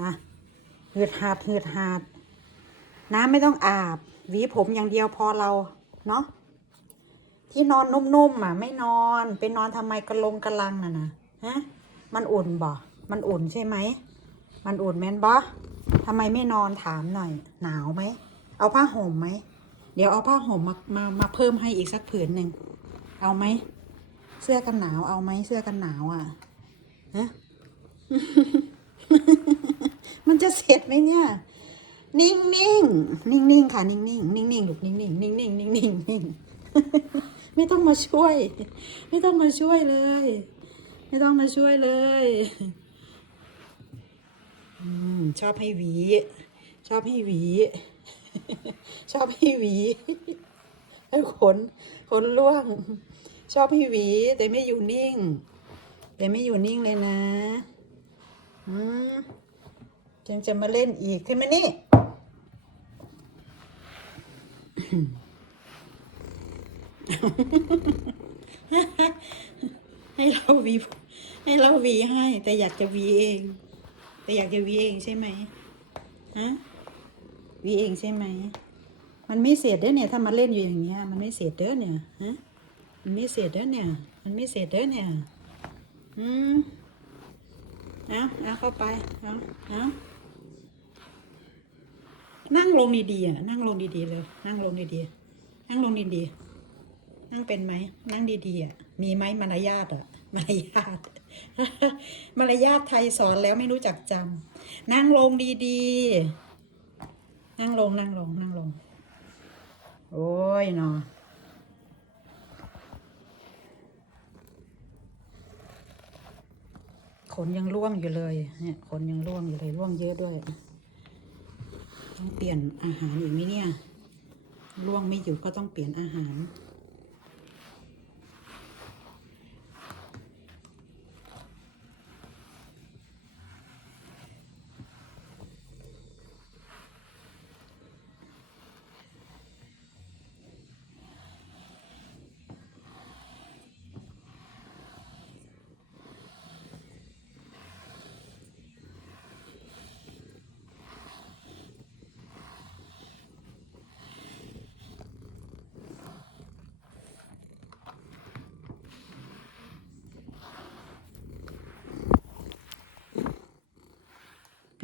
ฮะหืดหาดหืดหาด น้ำไม่ต้องอาบ หวีผมอย่างเดียวพอเรา เนาะที่นอนนุ่มๆอะ ไม่นอนไปนอนทำไมกระลงกระลังน่ะนะฮะมันอุ่นบ่มันอุ่นใช่ไหม มันอุ่นแม่นบ่ทำไมไม่นอนถามหน่อย หนาวไหม เอาผ้าห่มไหม เดี๋ยวเอาผ้าห่มมามามาเพิ่มให้อีกสักผืนหนึ่ง เอาไหม เสื้อกันหนาวเอาไหมเสื้อกันหนาวอะฮะ มันจะเสร็จไหมเนี่ย นิ่งนิ่งนิ่งนิ่งค่ะ นิ่งนิ่งนิ่งนิ่งลูกนิ่งนิ่งนิ่งนิ่งนิ่งนิ่งนิ่งไม่ต้องมาช่วย ไม่ต้องมาช่วยเลย ไม่ต้องมาช่วยเลยชอบให้หวี ชอบให้หวี ชอบให้หวีให้ขนขนล่วง ชอบให้หวี แต่ไม่อยู่นิ่ง แต่ไม่อยู่นิ่งเลยนะ อืม ยังจะมาเล่นอีกขึ้นมานี่ ให้เราวีให้เราวีให้ แต่อยากจะวีเอง แต่อยากจะวีเองใช่ไหมฮะวีเองใช่ไหม มันไม่เสร็จเด้อเนี่ยถ้ามาเล่นอยู่อย่างเงี้ย มันไม่เสร็จเด้อเนี่ยฮะมันไม่เสร็จเด้อเนี่ย มันไม่เสร็จเด้อเนี่ยอืมเอาเอาเข้าไป เอาเอา นั่งลงดีๆอะนั่งลงดีๆเลย นั่งลงดีๆนั่งลงดีๆนั่งเป็นไหมนั่งดีๆอะมีไหมมารยาทอะมารยาทมารยาทไทยสอนแล้วไม่รู้จักจำนั่งลงดีๆนั่งลงนั่งลงนั่งลง โอ้ยเนาะขนยังร่วงอยู่เลยเนี่ยขนยังร่วงอยู่เลยร่วงเยอะด้วย ต้องเปลี่ยนอาหารอีกไหมเนี่ย ล่วงไม่อยู่ก็ต้องเปลี่ยนอาหาร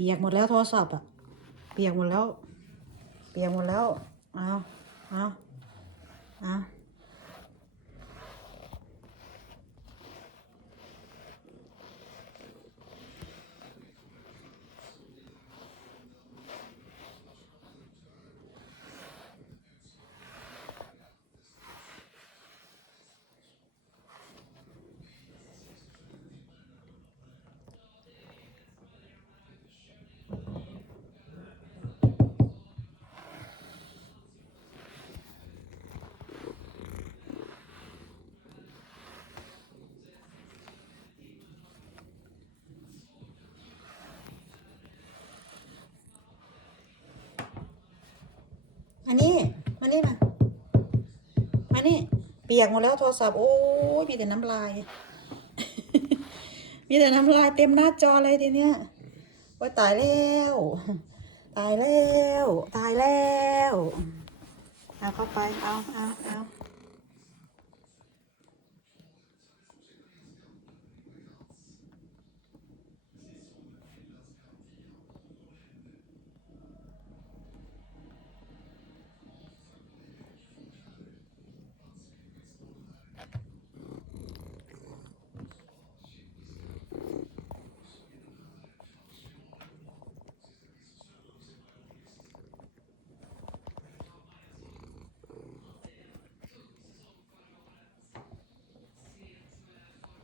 ปียกหมดแล้วโทรศัพท์อะ เปียกหมดแล้ว เปียกหมดแล้ว เอาเอาเอาอันนี้ มานี่มา มานี่เปียกหมดแล้วโทรศัพท์โอ้ยมีแต่น้ำลาย มีแต่น้ำลายเต็มหน้าจอเลยทีเนี้ยโอ้ยตายแล้ว ตายแล้ว ตายแล้ว เอาเข้าไป เอาเอาเอา